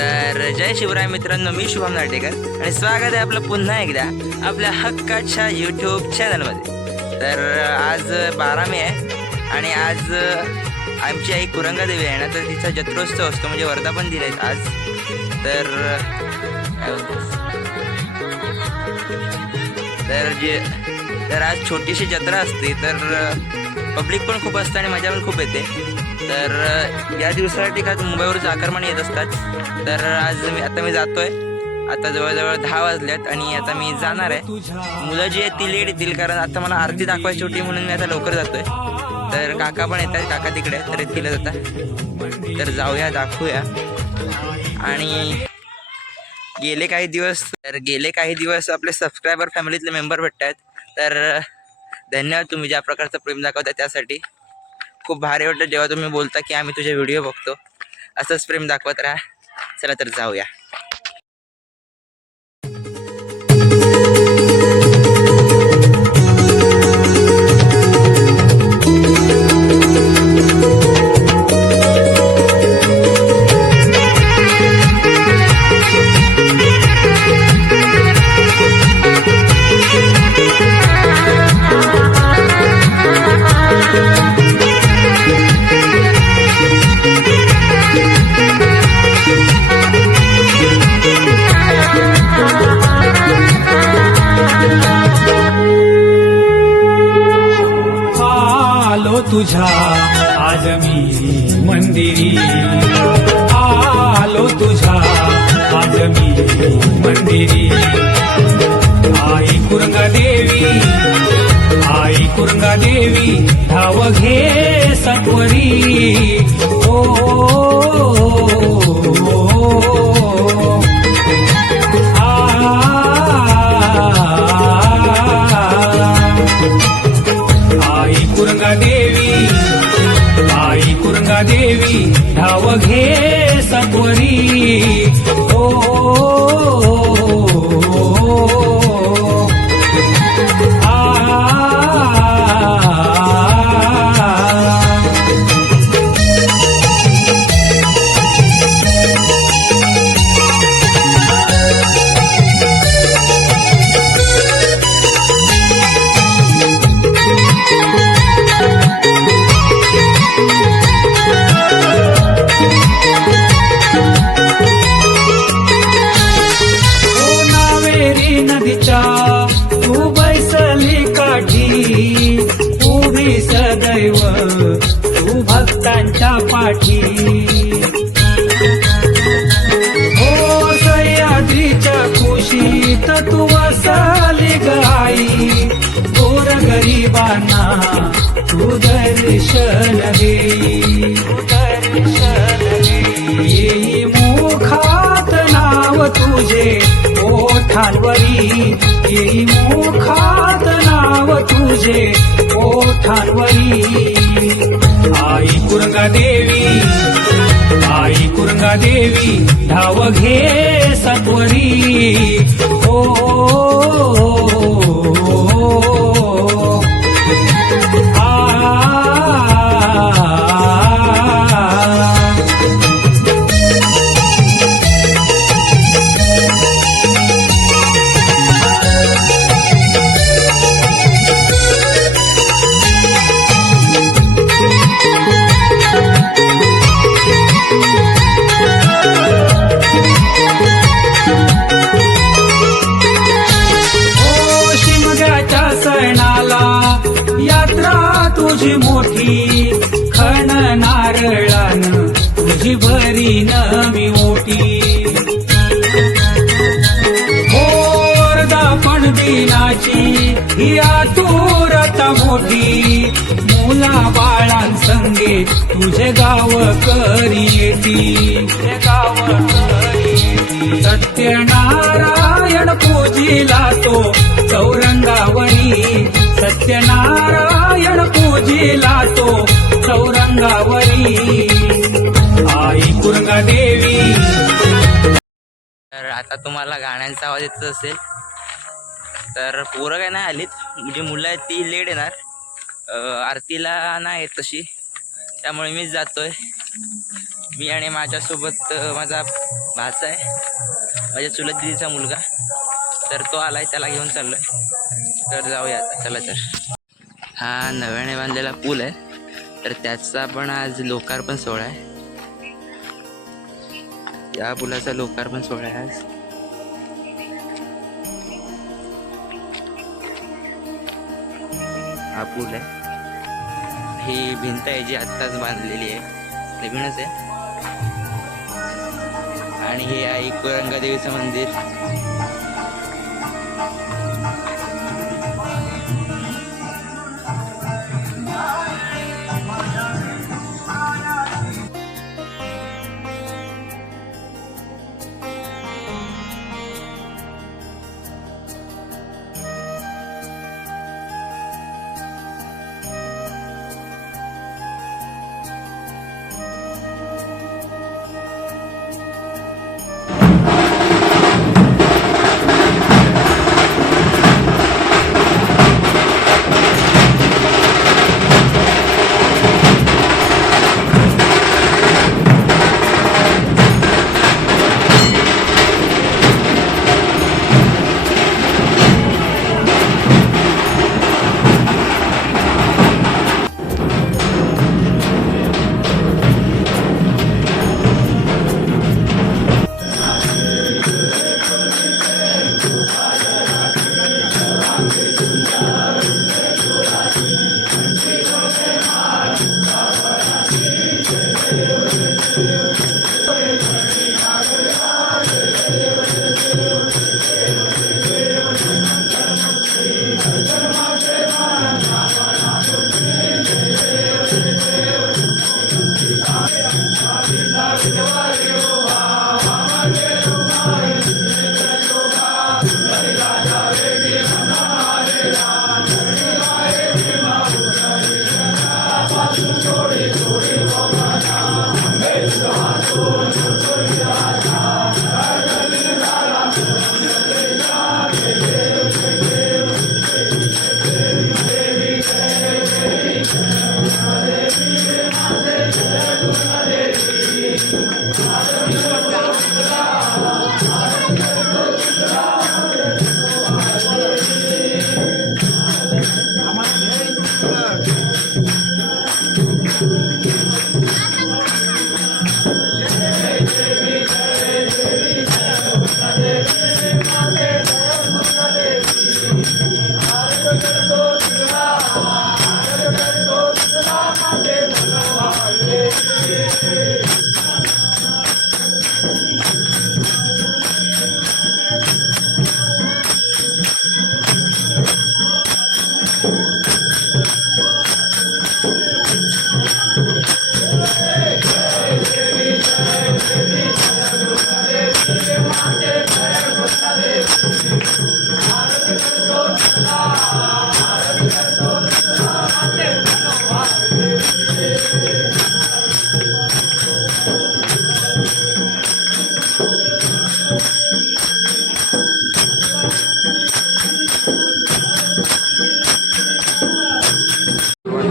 तर जय शिवराय मित्रांनो, मी शुभम नाटेकर आणि स्वागत आहे आपलं पुन्हा एकदा आपल्या हक्काच्या यूट्यूब चॅनलमध्ये। तर आज 12 मे आहे आणि आज आमची आई कुरंगा देवी आहे ना, तर तिचा जत्रोत्सव असतो, म्हणजे वर्धापन दिन आहे आज। तर आज छोटीशी जत्रा असते, तर पब्लिक पण खूप असते आणि मजा पण खूप येते। तर या दिवसासाठी का मुंबईवरच आक्रमण येत असतात। तर आज मी जातोय, आता जवळजवळ 10 वाजल्यात आणि आता मी जाणार आहे। मुलं जी आहेत ती लेट येतील, कारण आता मला आरती दाखवायची होती म्हणून मी आता लवकर जातोय। तर काका पण येत आहेत, काका तिकडे आहेत, तर येतीलच आता। तर जाऊया, दाखवूया। आणि गेले काही दिवस आपले सबस्क्रायबर फॅमिलीतले मेंबर भेटत आहेत, तर धन्यवाद तुम्ही ज्या प्रकारचं प्रेम दाखवता त्यासाठी। खूप भारी वाटतं जेव्हा तुम्ही बोलता की आम्ही तुझे व्हिडिओ बघतो, असंच प्रेम दाखवत राहा। चला तर जाऊया। तुझ्या आज मी मंदिरी आलो, तुझ्या आज मी मंदिरी। आई कुरंगा देवी धाव घे सत्वरी। आई कुरंगा देवी धाव घे सत्वरी। तू बैसली काठी उभी सदैव, तू भक्तांच्या पाठी। हो सह्याद्रीच्या कुशीत तू वसली गाई, गोर गरिबांना तू दर्शन देई। येई मुखात नाव तुझे ओठांवरी, येई मुखात नाव तुझे ओठांवरी। आई कुरंगा देवी धाव घे सत्वरी। तुझी मोठी खण नारळान तुझी भरी नवी ओटी। वर्धापन दिनाची ही आतुरता मोठी, मुला बाळांसंगे तुझे गाव करी येती। सत्यनारायण पूजिला तो चौरंगावरी, सत्यनारायण पूजिला तो चौरंगावरी। आई कुरंगा देवी। तर आता तुम्हाला गाण्यांचा आवाज येत असेल, तर पोरं काय नाही आलीत, म्हणजे मुलं आहेत ती लेट येणार। आरतीला नाही येत तशी, त्यामुळे मीच जातोय। मी आणि माझ्यासोबत माझा भाचा आहे, माझ्या चुलत दिदीचा मुलगा. तर तो आलाय, त्याला घेऊन चाललोय. तर जाऊया आता, चला. तर हा नव्याने बांधलेला पूल आहे, तर त्याचा पण आज लोकार्पण सोहळा आहे. या पुलाचा लोकार्पण सोहळा आहे आज. हा पूल आहे, ही भिंत आहे जी आत्ताच बांधलेली आहे, नवीनच आहे. आणि हे आहे गंगादेवीचं मंदिर.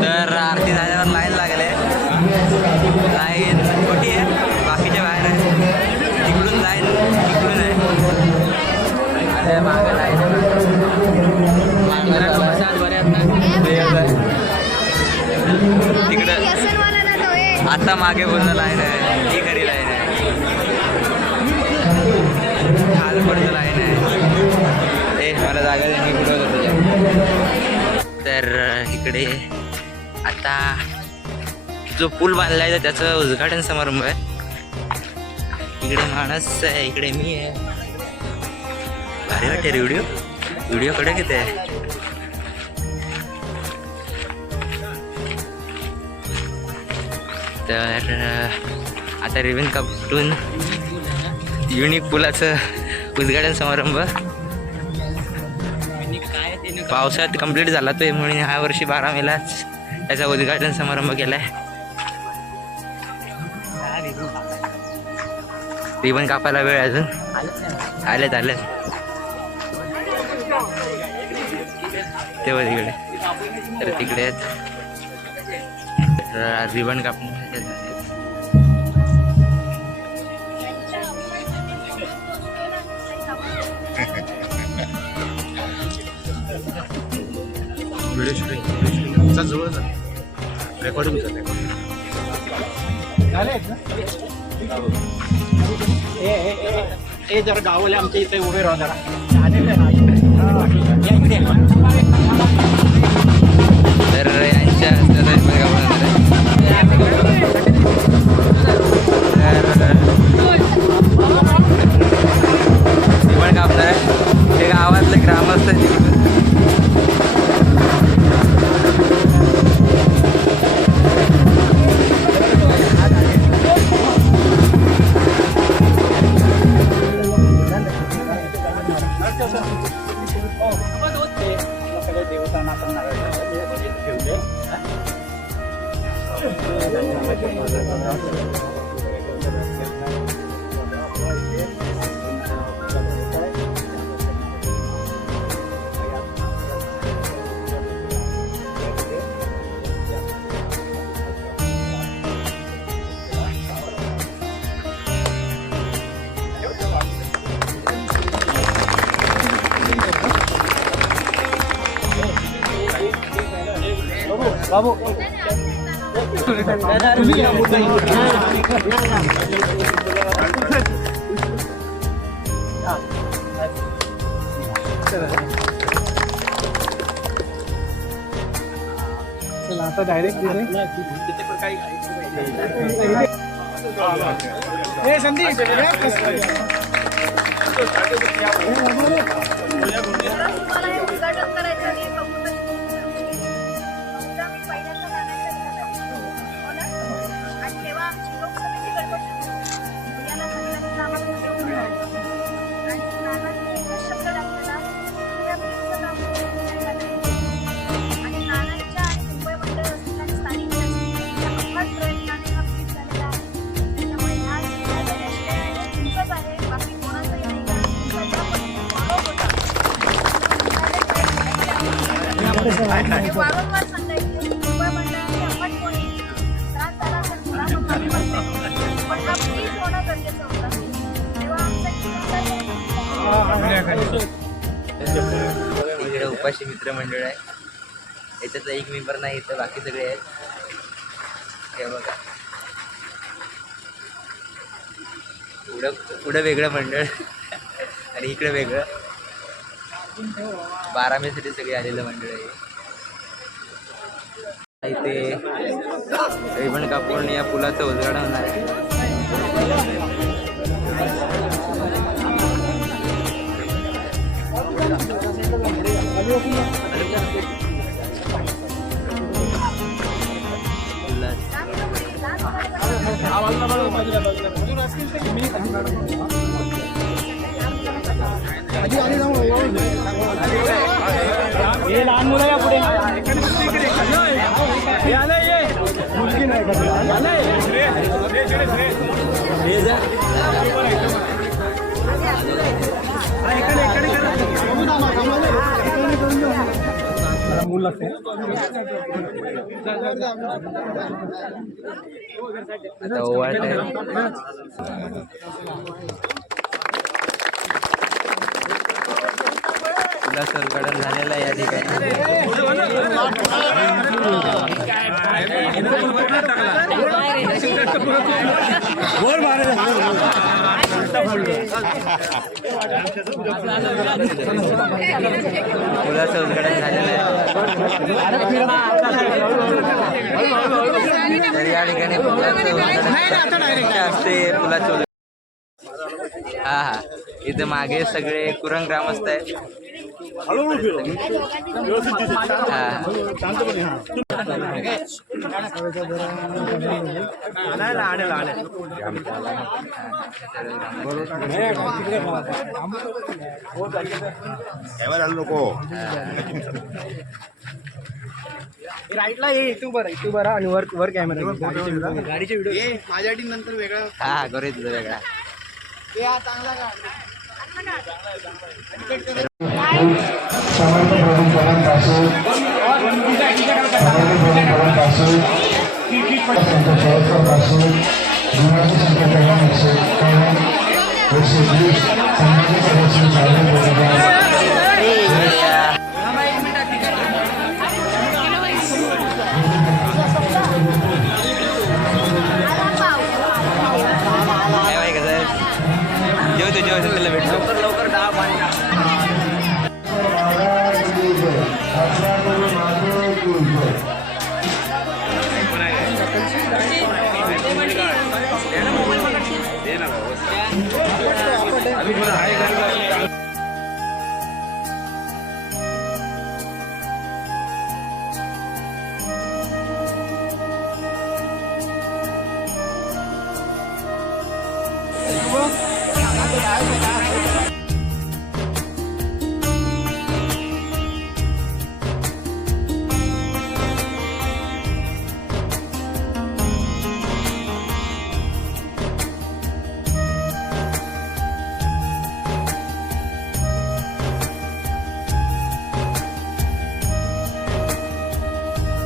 तर आरती झाल्यावर लाईन लागले. लाईन कुठे आहे? बाकीच्या बाहेर आहे. तिकडून लाईन तिकडून आहे. मागं लाईन तिकडं आता मागे पूर्ण लाईन आहे. ही खरी लाईन आहे. खालपडचं लाईन आहे. मला जागा दे, मी कुठं होतो तुझ्या. तर इकडे आता जो पूल बांधला आहे त्याचं उद्घाटन समारंभ आहे. इकडे माणस आहे, इकडे मी आहे. भारी वाटते रे व्हिडिओ कडे किती आहे. तर आता रिबन कापून युनिक पुलाचं उद्घाटन समारंभ पावसाळ्यात कंप्लीट झाला तो, म्हणून ह्या वर्षी 12 मेलाच त्याचा उद्घाटन समारंभ केलाय. रिबन कापायला वेळ अजून आलेत तेव्हा तिकडे. तर तिकडे आहेत रिबन कापण्यासाठी. व्हिडिओ शूटिंग आमचा जवळ रेकॉर्डिंग करत हे जरा गावाला आमच्या इथे उभे राहा जरा तर यांच्या पण कापणार आहे ते गावातले ग्रामस्थ देवतांना पण ठेवले बाबू आता डायरेक्ट संदीप वारंवार सांगायचे मुंबई मंडळाने आपण कोणी त्रास झाला असेल पण हा प्लीज होणं गरजेचं होतं तेव्हा इकडे उपाशी मित्र मंडळ आहे याच्यातला एक मेंबर नाही तर बाकी सगळे आहेत हे बघा पुढं वेगळं मंडळ आणि इकडं वेगळं 12 मेसाठी सगळे आलेलं मंडळ आहे इथे रिबन कापून या पुलाचं उद्घाटन होणार आहे लहान मुलं या पुढे मूल लागते आता ओवाळते पुलाचं उद्घाटन झालेलं आहे या ठिकाणी पुलाचं उद्घाटन झालेलं आहे तर या ठिकाणी पुलाचं उद्घाटन असते पुलाचं हा हा इथे मागे सगळे कुरंग ग्रामस्थ आहेत नको राईटला ये तू बरं आणि वर कॅमेरा गाडीचे व्हिडिओ माझ्या टीम नंतर वेगळा हा करूया तुझं वेगळा जेवतो त्याला भेटतो. लवकर दहा पाणी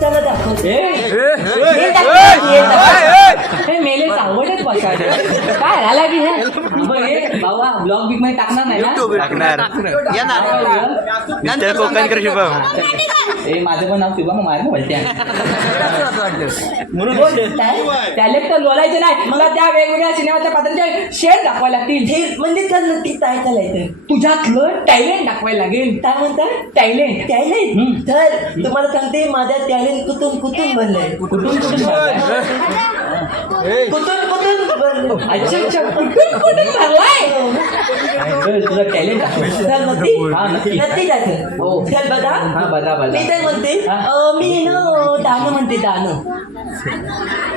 चला दाखव मेले आवडच बसायला काय झाला की हे बाबा ब्लॉग बिग मध्ये टाकणार नाही ना मिस्टर कोकणकर शुभम. ए माझं पण नाव शुभम मार बोलते त्याला तर बोलायचं नाही मला त्या वेगवेगळ्या सिनेमाच्या पात्रांचे शेड दाखवायला लागतील म्हणजे नक्की काय चालायचं तुझ्यातलं टॅलेंट दाखवायला लागेल काय म्हणतात टॅलेंट तर तुम्हाला सांगते माझ्या टॅलेंट कुठून बनलंय कुठून बनलंय अच्छा कुठून भरलाय तुझा टॅलेंट नक्की जायचं हो चल बघा मी काय म्हणते मी दानं म्हणते दानं